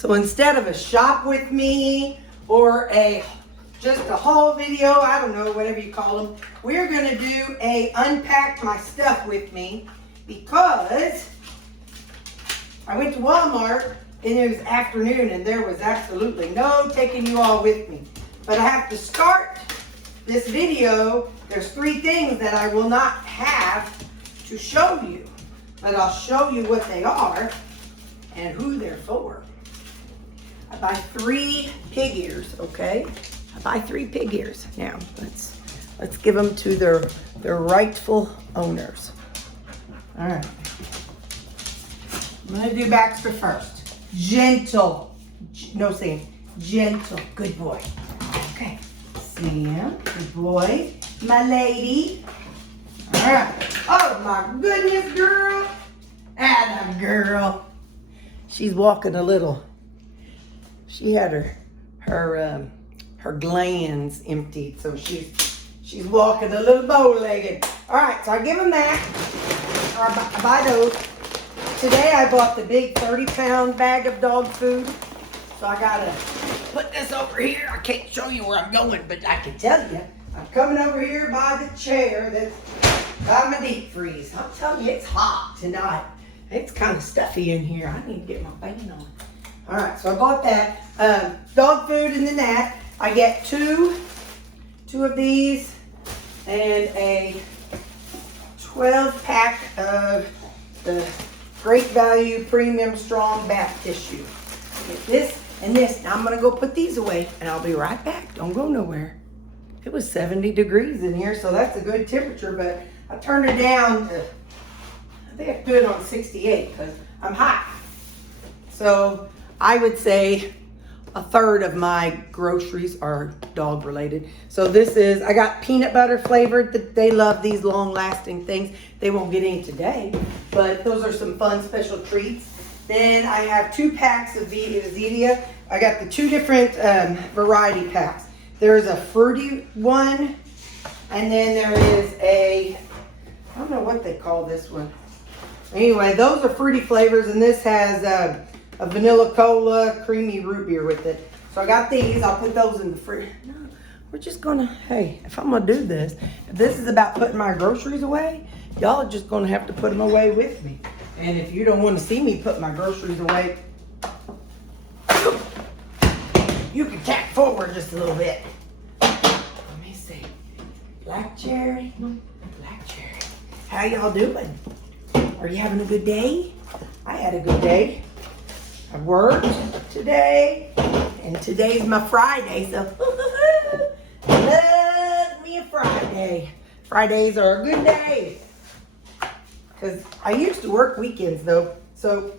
So instead of a shop with me or just a haul video, I don't know, whatever you call them, we're gonna do a unpack my stuff with me because I went to Walmart and it was afternoon and there was absolutely no taking you all with me. But I have to start this video. There's 3 things that I will not have to show you, but I'll show you what they are and who they're for. I buy 3 pig ears, okay? I buy 3 pig ears. Now, let's give them to their rightful owners. All right. I'm gonna do Baxter first. Gentle. No, Sam. Gentle. Good boy. Okay. Sam. Good boy. My lady. All right. Oh, my goodness, girl. Atta girl. She's walking a little. She had her glands emptied, so she's walking a little bow-legged. All right, so I give them that. Or I buy those. Today I bought the big 30-pound bag of dog food, so I gotta put this over here. I can't show you where I'm going, but I can tell you I'm coming over here by the chair that's by my deep freeze. I'm telling you, it's hot tonight. It's kind of stuffy in here. I need to get my fan on. All right, so I bought that dog food, and then that I get two of these and a 12-pack of the Great Value Premium Strong Bath Tissue. Get this and this. Now I'm gonna go put these away, and I'll be right back. Don't go nowhere. It was 70 degrees in here, so that's a good temperature. But I turned it down to, I think I put it on 68 because I'm hot. So I would say a third of my groceries are dog related. So this is, I got peanut butter flavored. They love these long lasting things. They won't get any today, but those are some fun special treats. Then I have 2 packs of Zedia. I got the 2 different variety packs. There's a fruity one, and then there is a, I don't know what they call this one. Anyway, those are fruity flavors, and this has a vanilla cola, creamy root beer with it. So I got these. I'll put those in the fridge. No, we're just gonna, hey, if I'm gonna do this, if this is about putting my groceries away, y'all are just gonna have to put them away with me. And if you don't want to see me put my groceries away, you can tap forward just a little bit. Let me see. Black cherry, black cherry. How y'all doing? Are you having a good day? I had a good day. I worked today, and today's my Friday, so love me a Friday. Fridays are a good day, because I used to work weekends though, so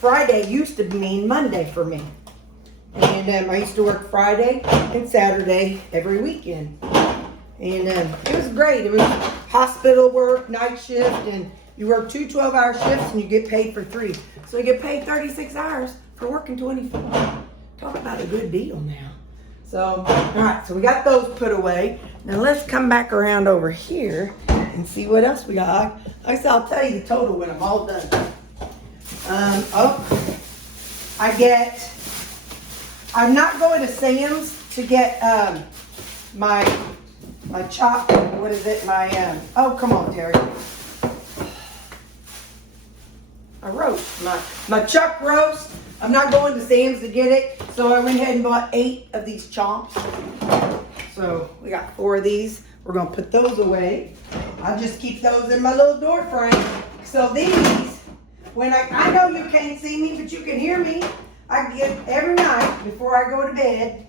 Friday used to mean Monday for me. And I used to work Friday and Saturday every weekend. And it was great. It was hospital work, night shift, and you work 2 12-hour shifts and you get paid for 3. So you get paid 36 hours for working 24. Talk about a good deal now. So, all right, so we got those put away. Now let's come back around over here and see what else we got. Like I said, I'll tell you the total when I'm all done. I'm not going to Sam's to get my chop, what is it, oh, come on, Terry. A roast, my chuck roast. I'm not going to Sam's to get it, so I went ahead and bought 8 of these chomps. So we got 4 of these. We're gonna put those away. I'll just keep those in my little door frame. So these, when I know you can't see me, but you can hear me. I get every night before I go to bed.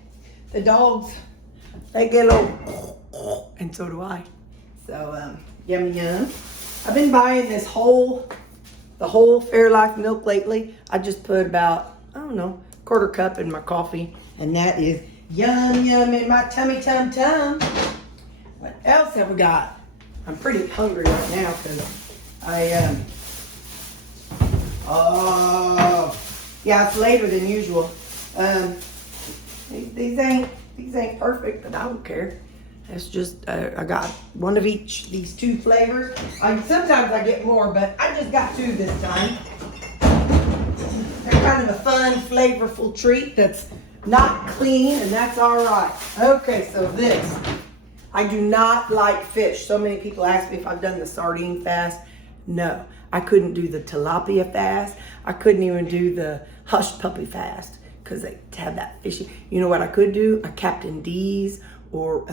The dogs, they get a little, and so do I. So yum yum. I've been buying the whole Fairlife milk lately. I just put about, I don't know, 1/4 cup in my coffee, and that is yum yum in my tummy tum tum. What else have we got? I'm pretty hungry right now because yeah, it's later than usual. These ain't perfect, but I don't care. It's just, I got one of each, these 2 flavors. Sometimes I get more, but I just got 2 this time. of a fun, flavorful treat that's not clean, and that's all right. Okay, so this. I do not like fish. So many people ask me if I've done the sardine fast. No, I couldn't do the tilapia fast. I couldn't even do the hush puppy fast because they have that fishy. You know what I could do? A Captain D's or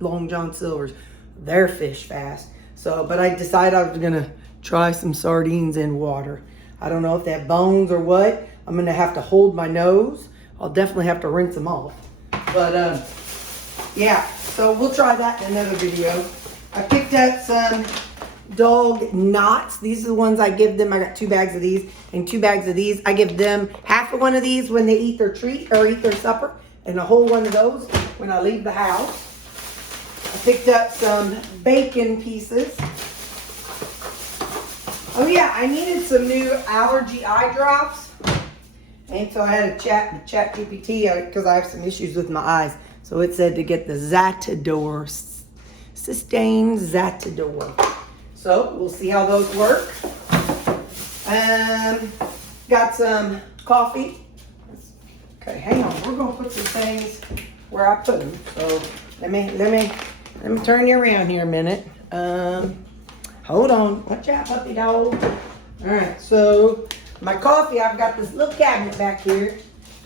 Long John Silver's. Their fish fast. So, but I decided I was gonna try some sardines in water. I don't know if they have bones or what. I'm gonna have to hold my nose. I'll definitely have to rinse them off. But yeah, so we'll try that in another video. I picked up some dog knots. These are the ones I give them. I got 2 bags of these and 2 bags of these. I give them half of one of these when they eat their treat or eat their supper, and a whole one of those when I leave the house. I picked up some bacon pieces. Oh yeah, I needed some new allergy eye drops. And so I had a chat with ChatGPT because I have some issues with my eyes. So it said to get the Zatador, Sustained Zatador. So we'll see how those work. Got some coffee. Okay, hang on. We're gonna put some things where I put them. So let me turn you around here a minute. Hold on. Watch out, puppy dog. All right, so my coffee, I've got this little cabinet back here,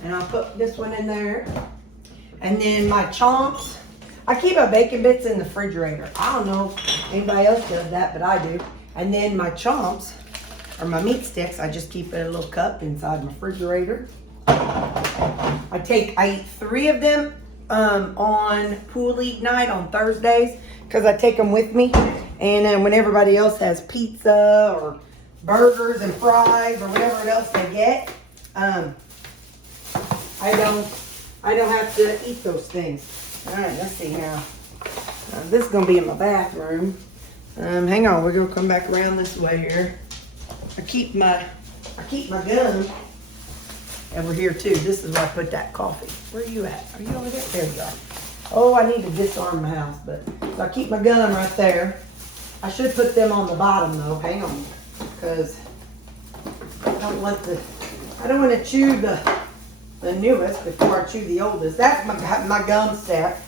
and I'll put this one in there. And then my chomps, I keep my bacon bits in the refrigerator. I don't know if anybody else does that, but I do. And then my chomps, or my meat sticks, I just keep in a little cup inside my refrigerator. I eat 3 of them on pool league night on Thursdays because I take them with me. And then when everybody else has pizza or burgers and fries or whatever else they get, I don't have to eat those things. All right, let's see now. This is gonna be in my bathroom. Hang on, we're gonna come back around this way here. I keep my gun over here too. This is where I put that coffee. Where are you at? Are you over there? There you are. Oh, I need to disarm the house, but so I keep my gun right there. I should put them on the bottom though. Hang on, because I don't want to chew the newest before I chew the oldest. That's my gum stack.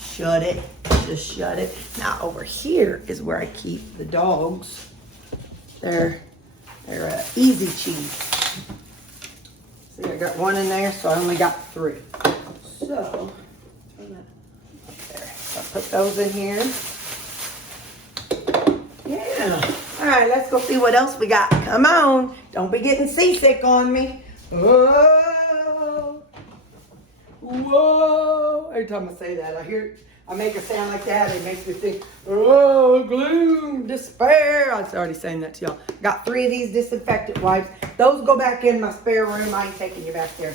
Shut it. Just shut it. Now over here is where I keep the dogs. They're easy cheese. See, I got 1 in there, so I only got 3. So, there. So I put those in here. Yeah. All right, let's go see what else we got. Come on. Don't be getting seasick on me. Whoa. Whoa. Every time I say that, I make a sound like that. It makes me think, oh, gloom, despair. I was already saying that to y'all. Got 3 of these disinfectant wipes. Those go back in my spare room. I ain't taking you back there.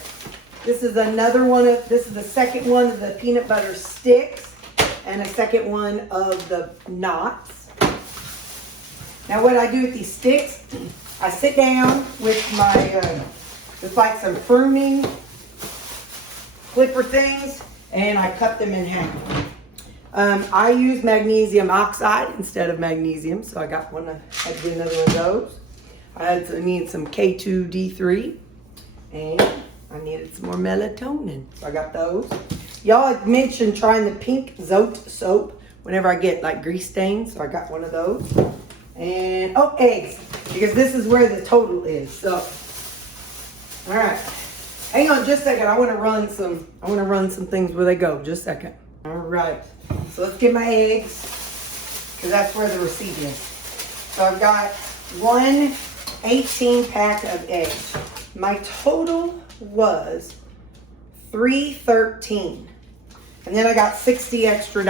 This is another one. This is the second one of the peanut butter sticks and a second one of the knots. Now what I do with these sticks, I sit down with my, with like some pruning clipper things, and I cut them in half. I use magnesium oxide instead of magnesium, so I got one. I had to get another one of those. I needed some K2D3, and I needed some more melatonin, so I got those. Y'all had mentioned trying the pink Zote soap whenever I get like grease stains, so I got one of those. And oh, eggs, because this is where the total is. So, all right, hang on just a second. I want to run some things where they go. Just a second. All right. So let's get my eggs, because that's where the receipt is. So I've got 1 18-pack of eggs. My total was $3.13, and then I got $60 extra.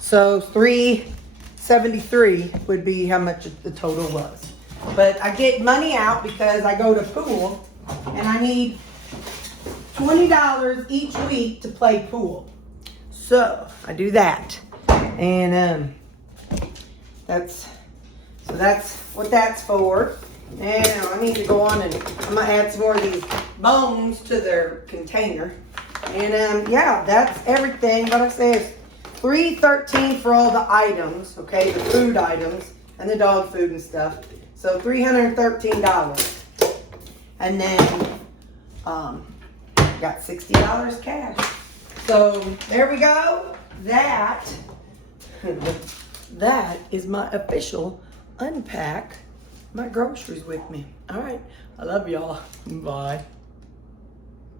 So $3.73 would be how much the total was. But I get money out because I go to pool, and I need $20 each week to play pool. So I do that, and that's what that's for. Now I need to go on and I'm gonna add some more of these bones to their container. And yeah, that's everything. What I say is $3.13 for all the items, okay, the food items and the dog food and stuff. So $313. And then got $60 cash. So there we go. That is my official unpack my groceries with me. All right. I love y'all. Bye.